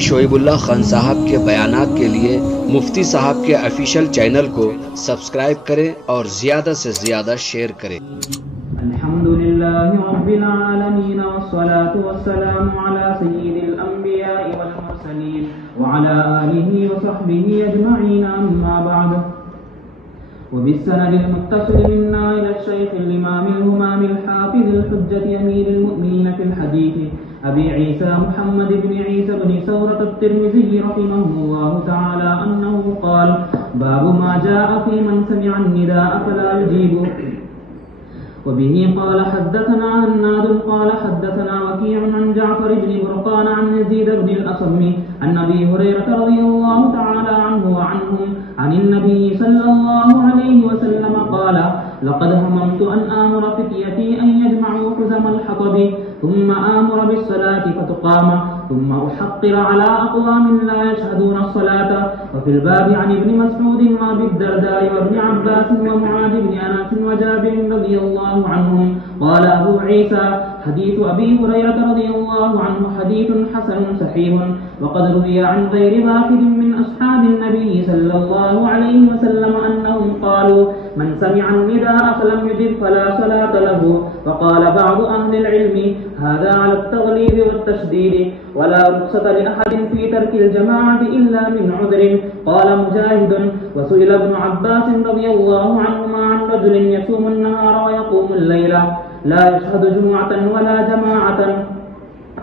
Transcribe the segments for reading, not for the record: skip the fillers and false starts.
مفتی شعیب اللہ خان صاحب کے بیانات کے لیے مفتی صاحب کے آفیشیل چینل کو سبسکرائب کریں اور زیادہ سے زیادہ شیئر کریں۔ الحمدللہ رب العالمین والصلاة والسلام علی سید الانبیاء والمرسلین وعلی آلہ وصحبہ اجمعین، اما بعد، وبالسند المتصل منا الى الشیخ الامام الهمام الحافظ الحجة امیر المؤمنین فی الحدیث ابی عیسیٰ محمد بن عیسیٰ بن ثورة الترمذی رحمہ اللہ تعالی انہ قال باب ما جاء فی من سمع النداء فلا يجیب، وبه قال حدثنا هناد قال حدثنا وكيع عن جعفر بن برقان عن يزيد بن الأصم عن أبي هريرة رضي الله تعالى عنه وعنهم عن النبي صلى الله عليه وسلم قال لقد هممت أن آمر فتيتي أن يجمعوا حزم الحطب ثم آمر بالصلاة فتقام ثم أحقر على أقوام لا يشهدون الصلاة. وفي الباب عن ابن مسعود وأبي الدرداء وابن عباس ومعاذ بن أنس وجابر رضي الله عنهم. قال أبو عيسى حديث أبي هريرة رضي الله عنه حديث حسن صحيح، وقد روي عن غير واحد من أصحاب النبي صلى الله عليه وسلم أنهم قالوا من سمع النداء فلم يجب فلا صلاة له. وقال بعض أهل العلم هذا على التغليظ والتشديد ولا رخصة لأحد في ترك الجماعة إلا من عذر. قال مجاهد وسئل ابن عباس رضي الله عنهما عن رجل يصوم النهار ويقوم الليل لا يشهد جمعة ولا جماعة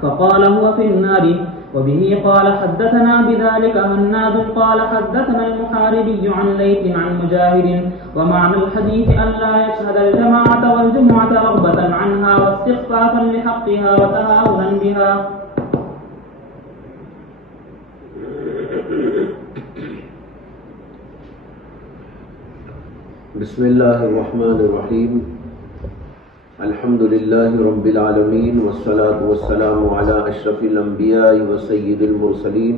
فقال هو في النار. وبه قال حدثنا بذلك هناد قال حدثنا المحاربي عن ليث عن مجاهد. ومعنى الحديث أن لا يشهد الجماعة والجمعة رغبة عنها واستخفافا لحقها وتهاونا بها. بسم اللہ الرحمن الرحیم، الحمد للہ رب العالمین والصلاة والسلام علی اشرف الانبیاء وسید المرسلین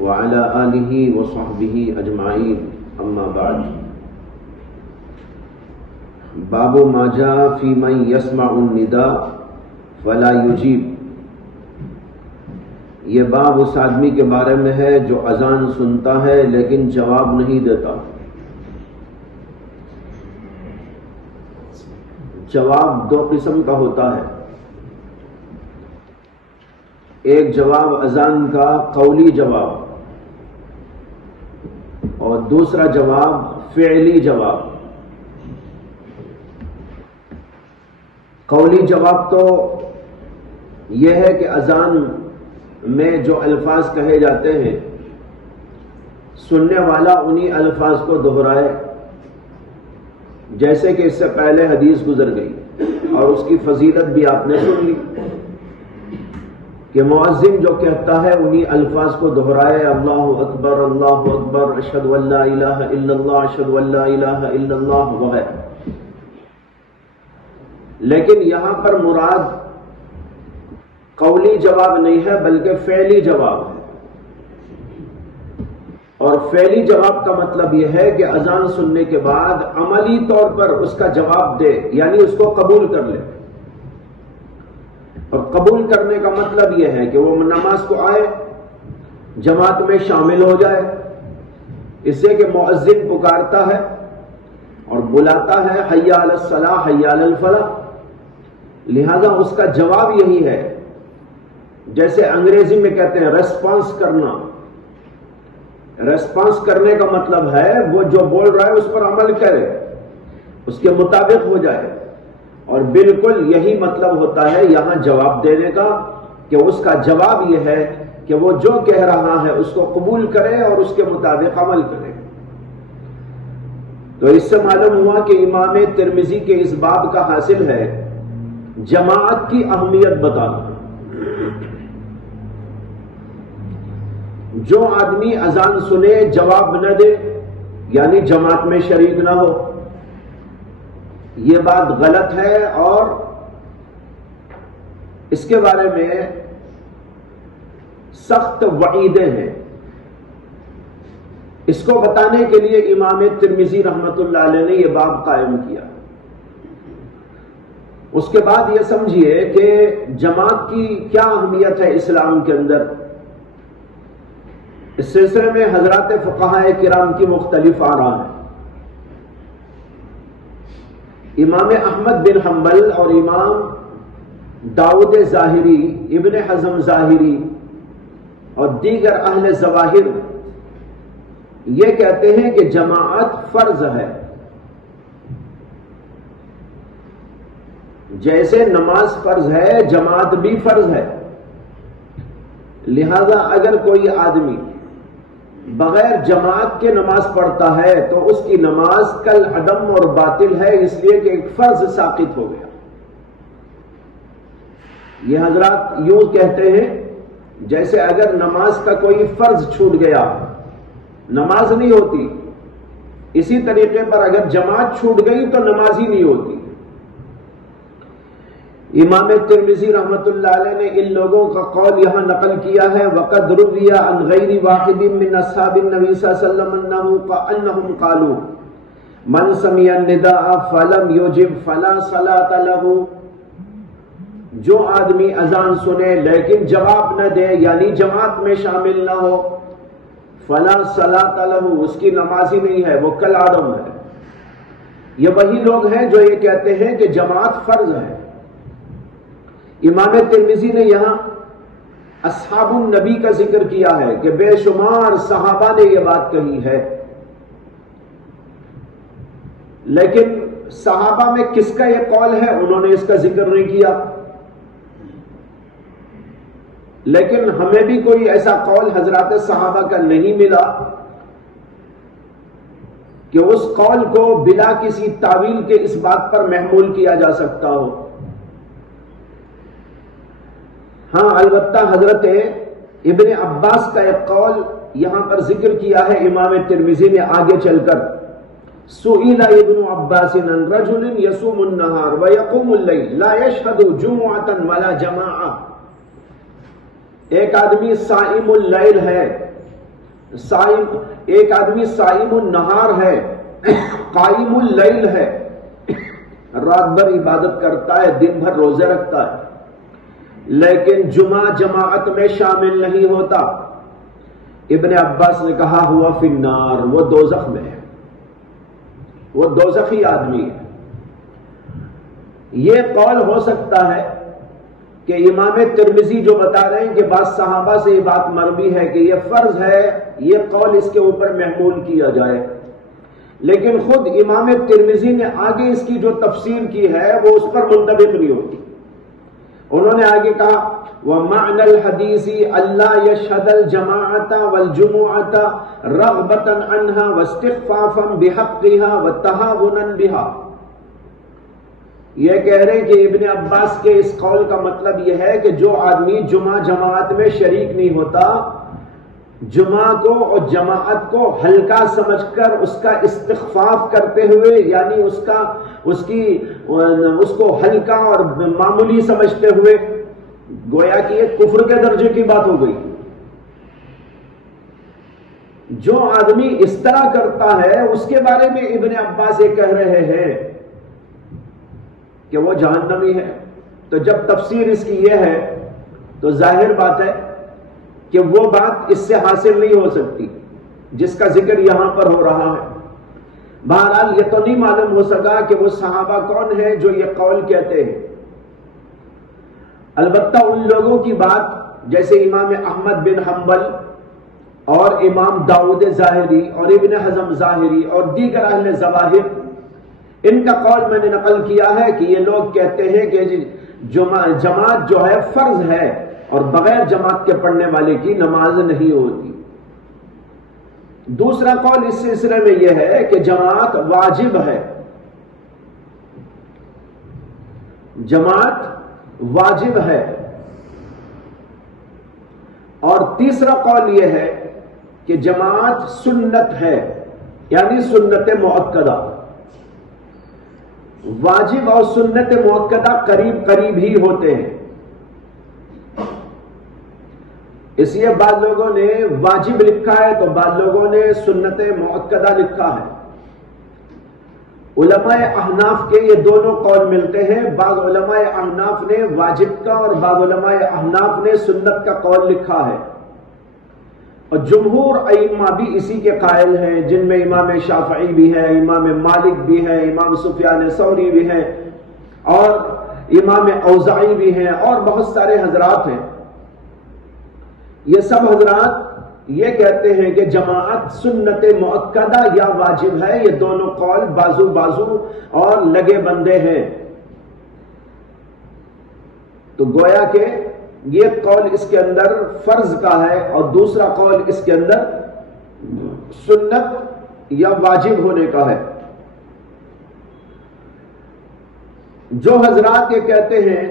وعلی آلہ وصحبہ اجمعین، اما بعد. باب ما جاء فی من یسمع النداء فلا یجیب. یہ باب اس آدمی کے بارے میں ہے جو اذان سنتا ہے لیکن جواب نہیں دیتا. جواب دو قسم کا ہوتا ہے، ایک جواب اذان کا قولی جواب اور دوسرا جواب فعلی جواب. قولی جواب تو یہ ہے کہ اذان میں جو الفاظ کہے جاتے ہیں سننے والا انہی الفاظ کو دہرائے، جیسے کہ اس سے پہلے حدیث گزر گئی اور اس کی فضیلت بھی آپ نے سن لی کہ مؤذن جو کہتا ہے انہی الفاظ کو دہرائے، اللہ اکبر اشہد ان لا الہ الا اللہ اشہد ان لا الہ الا اللہ وغیرہ. لیکن یہاں پر مراد قولی جواب نہیں ہے بلکہ فعلی جواب ہے. اور فعلی جواب کا مطلب یہ ہے کہ اذان سننے کے بعد عملی طور پر اس کا جواب دے، یعنی اس کو قبول کر لے. اور قبول کرنے کا مطلب یہ ہے کہ وہ نماز کو آئے، جماعت میں شامل ہو جائے، اس سے کہ مؤذن پکارتا ہے اور بلاتا ہے حی علی الصلاۃ حی علی الفلاح، لہذا اس کا جواب یہی ہے. جیسے انگریزی میں کہتے ہیں ریسپانس کرنا. ریسپانس کرنے کا مطلب ہے وہ جو بول رہا ہے اس پر عمل کرے، اس کے مطابق ہو جائے. اور بالکل یہی مطلب ہوتا ہے یہاں جواب دینے کا کہ اس کا جواب یہ ہے کہ وہ جو کہہ رہا ہے اس کو قبول کرے اور اس کے مطابق عمل کرے. تو اس سے معلوم ہوا کہ امام ترمذی کے اس باب کا حاصل ہے جماعت کی اہمیت بتانا. جو آدمی اذان سنے جواب نہ دے یعنی جماعت میں شریک نہ ہو، یہ بات غلط ہے اور اس کے بارے میں سخت وعیدیں ہیں. اس کو بتانے کے لیے امام ترمذی رحمۃ اللہ علیہ نے یہ باب قائم کیا. اس کے بعد یہ سمجھیے کہ جماعت کی کیا اہمیت ہے اسلام کے اندر. اس سلسلے میں حضرات فقہائے کرام کی مختلف آراء ہیں۔ امام احمد بن حنبل اور امام داؤد ظاہری، ابن حزم ظاہری اور دیگر اہل ظواہر یہ کہتے ہیں کہ جماعت فرض ہے، جیسے نماز فرض ہے جماعت بھی فرض ہے۔ لہذا اگر کوئی آدمی بغیر جماعت کے نماز پڑھتا ہے تو اس کی نماز کل عدم اور باطل ہے، اس لیے کہ ایک فرض ساقط ہو گیا۔ یہ حضرات یوں کہتے ہیں جیسے اگر نماز کا کوئی فرض چھوٹ گیا نماز نہیں ہوتی، اسی طریقے پر اگر جماعت چھوٹ گئی تو نماز ہی نہیں ہوتی۔ امام ترمذی رحمت اللہ علیہ نے ان لوگوں کا قول یہاں نقل کیا ہے، وَقَدْ رُوِيَ عَنْ غَيْرِ وَاحِدٍ مِّنْ أَصْحَابِ النَّبِيِّ صلی اللہ علیہ وسلم أَنَّهُمْ قَالُوا مَنْ سَمِعَ النِّدَاءَ فَلَمْ يُجِبْ فَلَا صَلَاةَ لَهُ، جو آدمی اذان سنے لیکن جواب نہ دے یعنی جماعت میں شامل نہ ہو، فَلَا صَلَاةَ لَهُ، اس کی نماز ہی نہیں ہے، وہ کل عدم ہے۔ یہ وہی لوگ ہیں جو یہ کہتے ہیں کہ جماعت فرض ہے۔ امام ترمذی نے یہاں اصحاب النبی کا ذکر کیا ہے کہ بے شمار صحابہ نے یہ بات کہی ہے، لیکن صحابہ میں کس کا یہ قول ہے انہوں نے اس کا ذکر نہیں کیا۔ لیکن ہمیں بھی کوئی ایسا قول حضرات صحابہ کا نہیں ملا کہ اس قول کو بلا کسی تعویل کے اس بات پر محمول کیا جا سکتا ہو۔ ہاں البتہ حضرت ابن عباس کا ایک قول یہاں پر ذکر کیا ہے امام ترمذی نے آگے چل کر، سئل ابن عباس عن رجل يصوم النهار ويقوم الليل لا يشهد جمعة ولا جماعة، ایک آدمی صائم اللیل ہے، ایک آدمی صائم النہار ہے، قائم اللیل ہے، رات بھر عبادت کرتا ہے، دن بھر روزے رکھتا ہے، لیکن جمعہ جماعت میں شامل نہیں ہوتا۔ ابن عباس نے کہا ہوا فی النار، وہ دوزخ میں ہے، وہ دوزخی آدمی ہے۔ یہ قول ہو سکتا ہے کہ امام ترمذی جو بتا رہے ہیں کہ بعض صحابہ سے یہ بات مروی ہے کہ یہ فرض ہے، یہ قول اس کے اوپر محمول کیا جائے، لیکن خود امام ترمذی نے آگے اس کی جو تفسیر کی ہے وہ اس پر منطبق نہیں ہوتی۔ انہوں نے آگے کہا وَمَعْنَى الْحَدِيثِ أَلَّا يَشْهَدَ الْجَمَاعَةَ وَالْجُمُعَةَ رَغْبَةً عَنْهَا وَاسْتِخْفَافًا بِحَقِّهَا وَتَهَاوُنًا بِهَا، یہ کہہ رہے ہیں کہ ابن عباس کے اس قول کا مطلب یہ ہے کہ جو آدمی جمعہ جماعت میں شریک نہیں ہوتا، جمعہ کو اور جماعت کو ہلکا سمجھ کر اس کا استخفاف کرتے ہوئے، یعنی اس کو ہلکا اور معمولی سمجھتے ہوئے، گویا کہ یہ کفر کے درجے کی بات ہو گئی۔ جو آدمی اس طرح کرتا ہے اس کے بارے میں ابن عباس یہ کہہ رہے ہیں کہ وہ جہنمی ہے۔ تو جب تفسیر اس کی یہ ہے تو ظاہر بات ہے کہ وہ بات اس سے حاصل نہیں ہو سکتی جس کا ذکر یہاں پر ہو رہا ہے۔ بہرحال یہ تو نہیں معلوم ہو سکا کہ وہ صحابہ کون ہیں جو یہ قول کہتے ہیں۔ البتہ ان لوگوں کی بات جیسے امام احمد بن حنبل اور امام داؤد ظاہری اور ابن حزم ظاہری اور دیگر اہل ظواہر، ان کا قول میں نے نقل کیا ہے کہ یہ لوگ کہتے ہیں کہ جماعت جو ہے فرض ہے اور بغیر جماعت کے پڑھنے والے کی نماز نہیں ہوتی۔ دوسرا قول اس سلسلے میں یہ ہے کہ جماعت واجب ہے، جماعت واجب ہے۔ اور تیسرا قول یہ ہے کہ جماعت سنت ہے، یعنی سنت مؤکدہ۔ واجب اور سنت مؤکدہ قریب قریب ہی ہوتے ہیں، اس لیے بعض لوگوں نے واجب لکھا ہے تو بعض لوگوں نے سنت مؤکدہ لکھا ہے۔ علماء احناف کے یہ دونوں قول ملتے ہیں، بعض علماء احناف نے واجب کا اور بعض علماء احناف نے سنت کا قول لکھا ہے۔ اور جمہور ائمہ بھی اسی کے قائل ہیں، جن میں امام شافعی بھی ہیں، امام مالک بھی ہیں، امام سفیان ثوری بھی ہیں، اور امام اوزاعی بھی ہیں، اور بہت سارے حضرات ہیں۔ یہ سب حضرات یہ کہتے ہیں کہ جماعت سنت مؤکدہ یا واجب ہے۔ یہ دونوں قول بازو بازو اور لگے بندے ہیں۔ تو گویا کہ یہ قول اس کے اندر فرض کا ہے اور دوسرا قول اس کے اندر سنت یا واجب ہونے کا ہے۔ جو حضرات یہ کہتے ہیں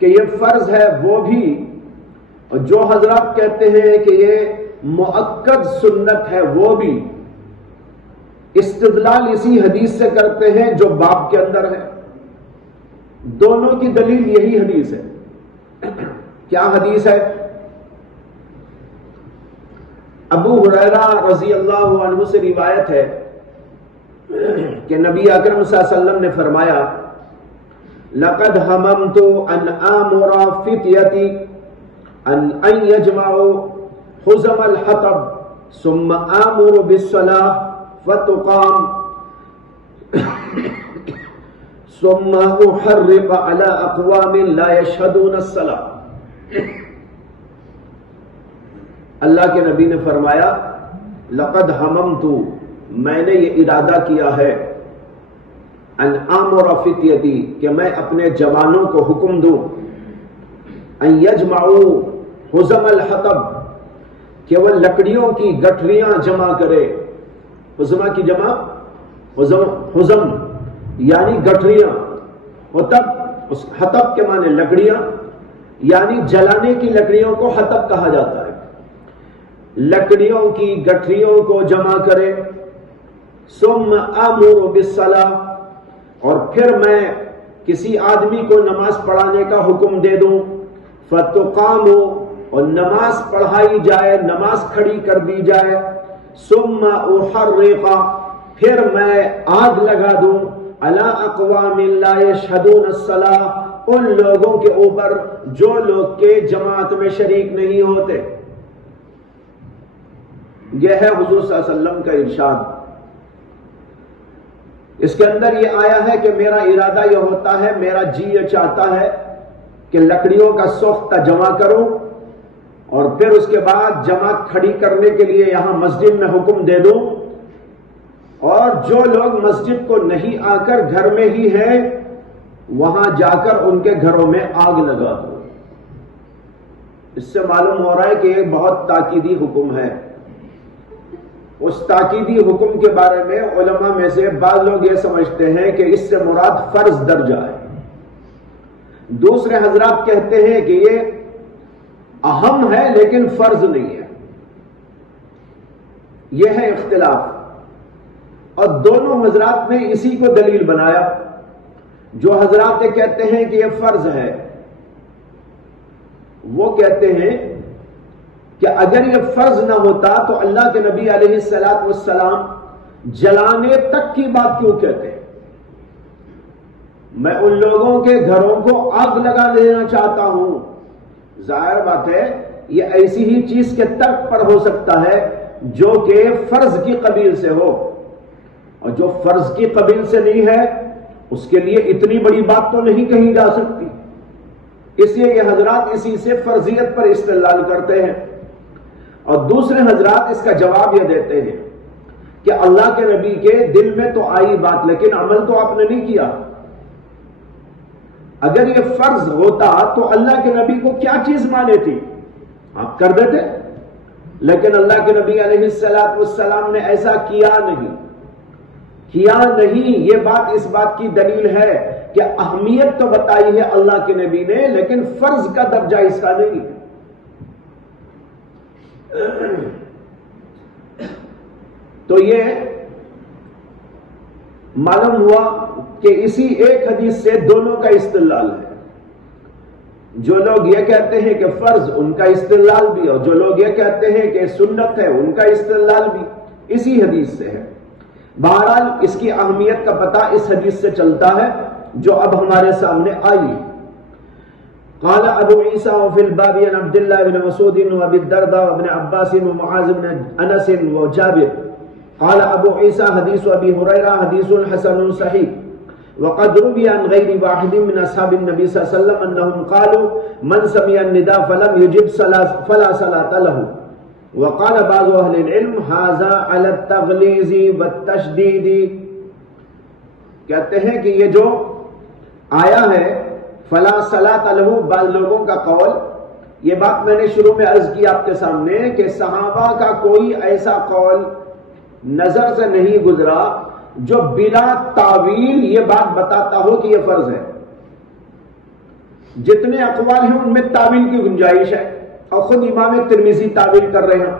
کہ یہ فرض ہے وہ بھی، اور جو حضرات کہتے ہیں کہ یہ مؤکد سنت ہے وہ بھی، استدلال اسی حدیث سے کرتے ہیں جو باب کے اندر ہے۔ دونوں کی دلیل یہی حدیث ہے۔ کیا حدیث ہے؟ ابو ہریرہ رضی اللہ عنہ سے روایت ہے کہ نبی اکرم صلی اللہ علیہ وسلم نے فرمایا، لقد هممت ان آمر فتيتي ان يجمعوا حزم الحطب ثم آمر بالصلاة فتقام ثم احرق على اقوام لا يشهدون الصلاة۔ اللہ کے نبی نے فرمایا، لقد هممت، میں نے یہ ارادہ کیا ہے، ان آمر فتیتی، کہ میں اپنے جوانوں کو حکم دوں، ان یجمعوا حزم الحطب، کہ وہ لکڑیوں کی گٹھریاں جمع کرے۔ حزمہ کی جمع حزم یعنی گٹھریاں، حطب کے معنی لکڑیاں، یعنی جلانے کی لکڑیوں کو حطب کہا جاتا ہے۔ لکڑیوں کی گٹھریوں کو جمع کرے، ثم آمر بالصلاۃ، اور پھر میں کسی آدمی کو نماز پڑھانے کا حکم دے دوں، فتقام، اور نماز پڑھائی جائے، نماز کھڑی کر دی جائے، ثم احرق، پھر میں آگ لگا دوں، علی اقوام لا یشہدون الصلاۃ، ان لوگوں کے اوپر جو لوگ کہ جماعت میں شریک نہیں ہوتے۔ یہ ہے حضور صلی اللہ علیہ وسلم کا ارشاد۔ اس کے اندر یہ آیا ہے کہ میرا ارادہ یہ ہوتا ہے، میرا جی یہ چاہتا ہے کہ لکڑیوں کا سوختہ جمع کروں، اور پھر اس کے بعد جماعت کھڑی کرنے کے لیے یہاں مسجد میں حکم دے دوں، اور جو لوگ مسجد کو نہیں آ کر گھر میں ہی ہیں وہاں جا کر ان کے گھروں میں آگ لگا دوں۔ اس سے معلوم ہو رہا ہے کہ یہ بہت تاکیدی حکم ہے۔ اس تاکیدی حکم کے بارے میں علماء میں سے بعض لوگ یہ سمجھتے ہیں کہ اس سے مراد فرض درجہ ہے، دوسرے حضرات کہتے ہیں کہ یہ اہم ہے لیکن فرض نہیں ہے۔ یہ ہے اختلاف، اور دونوں حضرات نے اسی کو دلیل بنایا۔ جو حضرات کہتے ہیں کہ یہ فرض ہے، وہ کہتے ہیں کہ اگر یہ فرض نہ ہوتا تو اللہ کے نبی علیہ الصلوۃ والسلام جلانے تک کی بات کیوں کہتے ہیں؟ میں ان لوگوں کے گھروں کو آگ لگا دینا چاہتا ہوں۔ ظاہر بات ہے یہ ایسی ہی چیز کے ترک پر ہو سکتا ہے جو کہ فرض کی قبیل سے ہو، اور جو فرض کی قبیل سے نہیں ہے اس کے لیے اتنی بڑی بات تو نہیں کہی جا سکتی۔ اس لیے یہ حضرات اسی سے فرضیت پر استدلال کرتے ہیں، اور دوسرے حضرات اس کا جواب یہ دیتے ہیں کہ اللہ کے نبی کے دل میں تو آئی بات لیکن عمل تو آپ نے نہیں کیا۔ اگر یہ فرض ہوتا تو اللہ کے نبی کو کیا چیز مانے تھی؟ آپ کر دیتے، لیکن اللہ کے نبی علیہ الصلوۃ والسلام نے ایسا کیا نہیں۔ یہ بات اس بات کی دلیل ہے کہ اہمیت تو بتائی ہے اللہ کے نبی نے، لیکن فرض کا درجہ اس کا نہیں ہے۔ تو یہ معلوم ہوا کہ اسی ایک حدیث سے دونوں کا استدلال ہے۔ جو لوگ یہ کہتے ہیں کہ فرض، ان کا استدلال بھی، اور جو لوگ یہ کہتے ہیں کہ سنت ہے، ان کا استدلال بھی اسی حدیث سے ہے۔ بہرحال اس کی اہمیت کا پتہ اس حدیث سے چلتا ہے جو اب ہمارے سامنے آئی۔ قال ابو عیسیٰ وفی الباب عن عبد اللہ بن مسعود وابی الدرداء وابن عباس ومعاذ بن انس وجابر قال ابو عیسیٰ حدیث ابی ہریرہ حدیث حسن صحیح وقد روی عن غیر واحد من اصحاب النبی صلی اللہ علیہ وسلم انہم قالوا من سمع النداء فلم یجب فلا صلاۃ له وقال بعض اہل العلم هذا على التغلیظ والتشدید. کہتے ہیں کہ یہ جو آیا ہے فلا صلاۃ له، بعض لوگوں کا قول، یہ بات میں نے شروع میں عرض کی آپ کے سامنے کہ صحابہ کا کوئی ایسا قول نظر سے نہیں گزرا جو بلا تعویل یہ بات بتاتا ہو کہ یہ فرض ہے. جتنے اقوال ہیں ان میں تعویل کی گنجائش ہے، اور خود امام ترمذی تعویل کر رہے ہیں.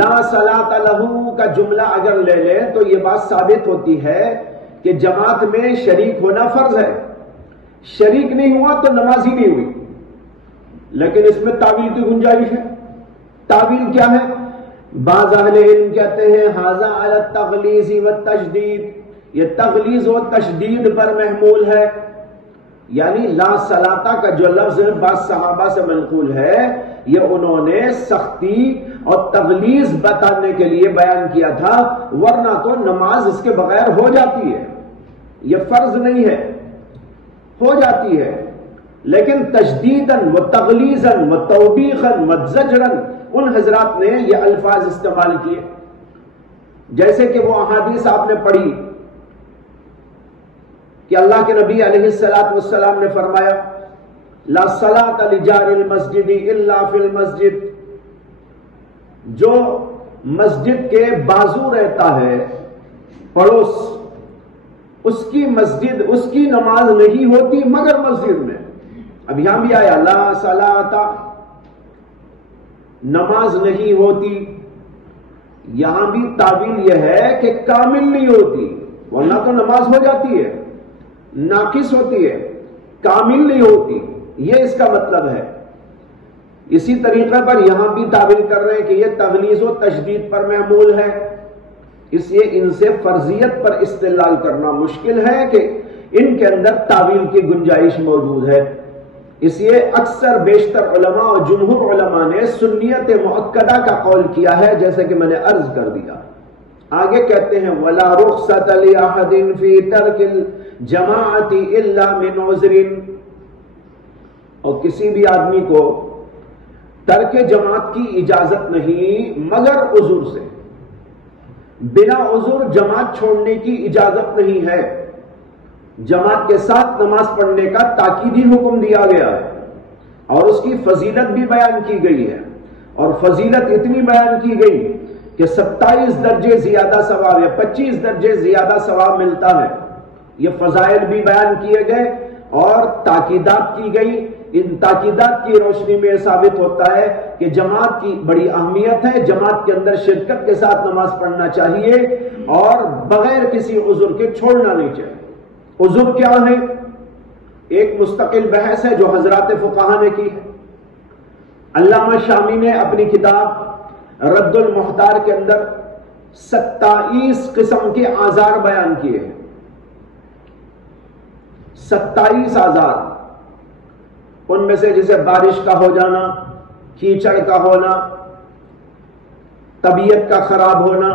لا صلاۃ له کا جملہ اگر لے لیں تو یہ بات ثابت ہوتی ہے کہ جماعت میں شریک ہونا فرض ہے. شریک نہیں ہوا تو نماز ہی نہیں ہوئی. لیکن اس میں تعویل کی گنجائش ہے. تعویل کیا ہے؟ بعض اہل علم کہتے ہیں ھذا علی التغلیظ والتشدید، یہ تغلیظ و تشدید پر محمول ہے. یعنی لا صلاۃ کا جو لفظ بعض صحابہ سے منقول ہے یہ انہوں نے سختی اور تغلیظ بتانے کے لیے بیان کیا تھا، ورنہ تو نماز اس کے بغیر ہو جاتی ہے. یہ فرض نہیں ہے، ہو جاتی ہے. لیکن تشدیداً و تغلیظاً و توبیخاً و زجراً ان حضرات نے یہ الفاظ استعمال کیے. جیسے کہ وہ احادیث آپ نے پڑھی کہ اللہ کے نبی علیہ الصلوۃ والسلام نے فرمایا لا صلاۃ لجار المسجد الا فی المسجد. جو مسجد کے بازو رہتا ہے، پڑوس، اس کی مسجد، اس کی نماز نہیں ہوتی مگر مسجد میں. اب یہاں بھی آیا لا صلاۃ، نماز نہیں ہوتی. یہاں بھی تعبیر یہ ہے کہ کامل نہیں ہوتی، ورنہ تو نماز ہو جاتی ہے، ناقص ہوتی ہے، کامل نہیں ہوتی. یہ اس کا مطلب ہے. اسی طریقے پر یہاں بھی تعبیر کر رہے ہیں کہ یہ تغلیظ و تشدید پر محمول ہے. اس لیے ان سے فرضیت پر استدلال کرنا مشکل ہے کہ ان کے اندر تعویل کی گنجائش موجود ہے. اس لیے اکثر بیشتر علماء اور جمہور علماء نے سنیت مؤکدہ کا قول کیا ہے، جیسے کہ میں نے عرض کر دیا. آگے کہتے ہیں وَلَا رُخْصَةَ لِأَحَدٍ فِي تَرْكِ الْجَمَاعَةِ إِلَّا مِنْ عُذْرٍ. اور کسی بھی آدمی کو ترک جماعت کی اجازت نہیں مگر عذر سے. بنا عذر جماعت چھوڑنے کی اجازت نہیں ہے. جماعت کے ساتھ نماز پڑھنے کا تاکیدی حکم دیا گیا ہے، اور اس کی فضیلت بھی بیان کی گئی ہے. اور فضیلت اتنی بیان کی گئی کہ 27 درجے زیادہ ثواب یا 25 درجے زیادہ ثواب ملتا ہے. یہ فضائل بھی بیان کیے گئے اور تاکیدات کی گئی. ان تاکیدات کی روشنی میں ثابت ہوتا ہے کہ جماعت کی بڑی اہمیت ہے. جماعت کے اندر شرکت کے ساتھ نماز پڑھنا چاہیے اور بغیر کسی عذر کے چھوڑنا نہیں چاہیے. عذر کیا ہے؟ ایک مستقل بحث ہے جو حضرات فقہا نے کی ہے. علامہ شامی نے اپنی کتاب رد المحتار کے اندر 27 قسم کے آزار بیان کیے ہیں. 27 آزار. ان میں سے جیسے بارش کا ہو جانا، کیچڑ کا ہونا، طبیعت کا خراب ہونا،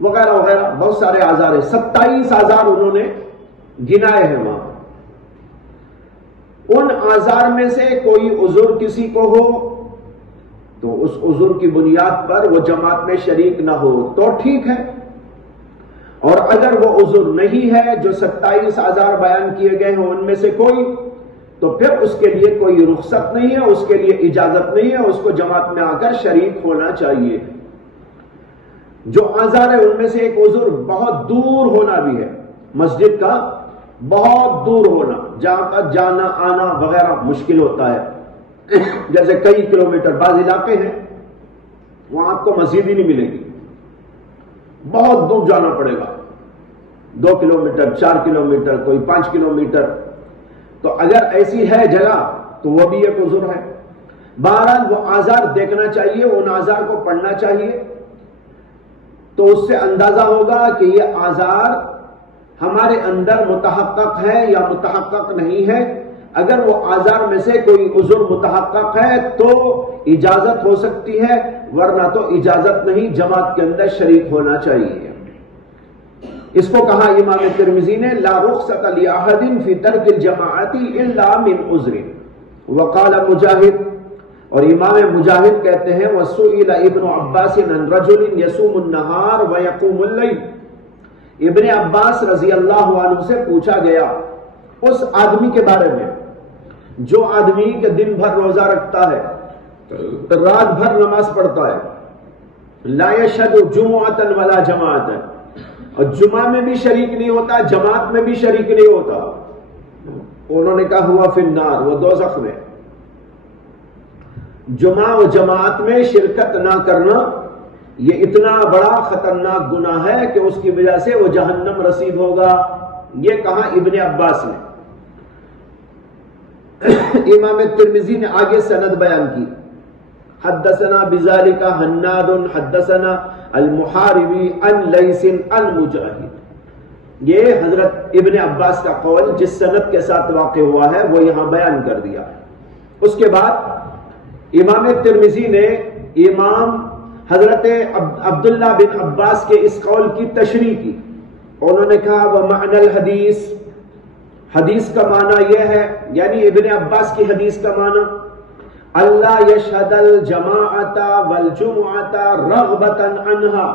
وغیرہ وغیرہ بہت سارے آزار ہیں. 27 آزار انہوں نے گنائے ہیں وہاں. ان آزار میں سے کوئی عذر کسی کو ہو تو اس عذر کی بنیاد پر وہ جماعت میں شریک نہ ہو تو ٹھیک ہے. اور اگر وہ عذر نہیں ہے جو 27 آزار بیان کیے گئے ہیں ان میں سے کوئی، تو پھر اس کے لیے کوئی رخصت نہیں ہے، اس کے لیے اجازت نہیں ہے، اس کو جماعت میں آ کر شریک ہونا چاہیے. جو آزار ہے ان میں سے ایک عذر بہت دور ہونا بھی ہے. مسجد کا بہت دور ہونا، جہاں پر جانا آنا وغیرہ مشکل ہوتا ہے. جیسے کئی کلومیٹر بعض علاقے ہیں وہاں آپ کو مسجد ہی نہیں ملے گی، بہت دور جانا پڑے گا، 2 کلومیٹر 4 کلومیٹر کوئی 5 کلومیٹر. تو اگر ایسی ہے جگہ تو وہ بھی ایک عذر ہے. بہرحال وہ آزار دیکھنا چاہیے، ان آزار کو پڑھنا چاہیے، تو اس سے اندازہ ہوگا کہ یہ آزار ہمارے اندر متحقق ہے یا متحقق نہیں ہے. اگر وہ آزار میں سے کوئی عذر متحقق ہے تو اجازت ہو سکتی ہے، ورنہ تو اجازت نہیں، جماعت کے اندر شریک ہونا چاہیے۔ اس کو کہا امام ترمذی نے لا رخصت لأحد فی ترک الجماعت الا من عذر۔ وقال مجاہد، اور امام مجاہد کہتے ہیں وسئل ابن عباس عن رجل يصوم النهار ويقوم الليل، ابن عباس رضی اللہ عنہ سے پوچھا گیا اس آدمی کے بارے میں جو آدمی کے دن بھر روزہ رکھتا ہے، رات بھر نماز پڑھتا ہے، لا یشہد جمعۃ ولا جماعۃ، اور جمعہ میں بھی شریک نہیں ہوتا، جماعت میں بھی شریک نہیں ہوتا، انہوں نے کہا ہوا فی النار، وہ دوزخ میں۔ جمعہ و جماعت میں شرکت نہ کرنا یہ اتنا بڑا خطرناک گناہ ہے کہ اس کی وجہ سے وہ جہنم رسید ہوگا، یہ کہا ابن عباس نے۔ امام ترمذی نے آگے سند بیان کی، حدثنا بذالک حناد حدثنا المحاربی عن لیث عن مجاہد، یہ حضرت ابن عباس کا قول جس سند کے ساتھ واقع ہوا ہے وہ یہاں بیان کر دیا۔ اس کے بعد امام ترمذی نے امام حضرت عبداللہ بن عباس کے اس قول کی تشریح کی، انہوں نے کہا ومعنى الحدیث، حدیث کا معنی یہ ہے، یعنی ابن عباس کی حدیث کا معنی اللہ یشہد الجماعت والجمعۃ رغبۃ عنہا،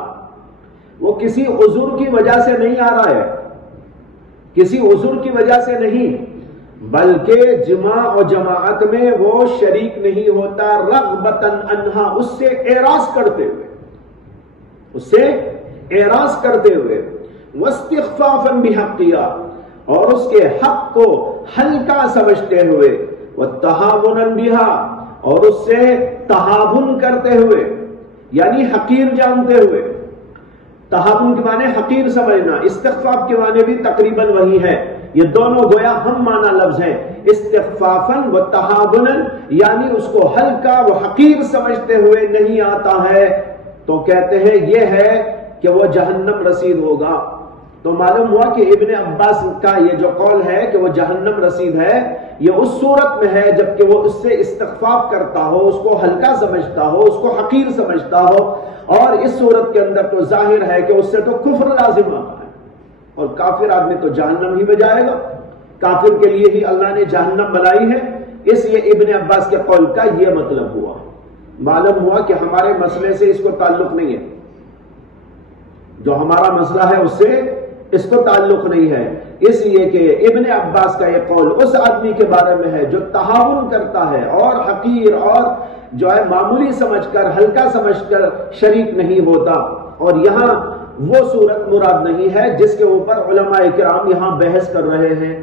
وہ کسی عذر کی وجہ سے نہیں آ رہا ہے، کسی عذر کی وجہ سے نہیں، بلکہ جماع اور جماعت میں وہ شریک نہیں ہوتا، رغبۃ عنہا، اس سے اعراض کرتے ہوئے، اس سے اعراض کرتے ہوئے، واستخفافا بحقیہ، اور اس کے حق کو ہلکا سمجھتے ہوئے، وتہاونا بہا، اور اس سے تہاون کرتے ہوئے، یعنی حقیر جانتے ہوئے۔ تہاون کے معنی حقیر سمجھنا، استخفاف کے معنی بھی تقریباً وہی ہے، یہ دونوں گویا ہم معنی لفظ ہیں، استخفافاً و تہاوناً، یعنی اس کو ہلکا و حقیر سمجھتے ہوئے نہیں آتا ہے تو کہتے ہیں یہ ہے کہ وہ جہنم رسید ہوگا۔ تو معلوم ہوا کہ ابن عباس کا یہ جو قول ہے کہ وہ جہنم رسید ہے، یہ اس صورت میں ہے جبکہ وہ اس سے استخفاف کرتا ہو، اس کو ہلکا سمجھتا ہو، اس کو حقیر سمجھتا ہو، اور اس صورت کے اندر تو ظاہر ہے کہ اس سے تو کفر لازم آتا ہے، اور کافر آدمی تو جہنم ہی میں جائے گا، کافر کے لیے ہی اللہ نے جہنم بنائی ہے۔ اس لیے ابن عباس کے قول کا یہ مطلب ہوا۔ معلوم ہوا کہ ہمارے مسئلے سے اس کو تعلق نہیں ہے، جو ہمارا مسئلہ ہے اس سے اس کو تعلق نہیں ہے، اس لیے کہ ابن عباس کا یہ قول اس آدمی کے بارے میں ہے جو تہاون کرتا ہے اور حقیر اور جو ہے معمولی سمجھ کر، ہلکا سمجھ کر شریک نہیں ہوتا، اور یہاں وہ صورت مراد نہیں ہے جس کے اوپر علماء کرام یہاں بحث کر رہے ہیں۔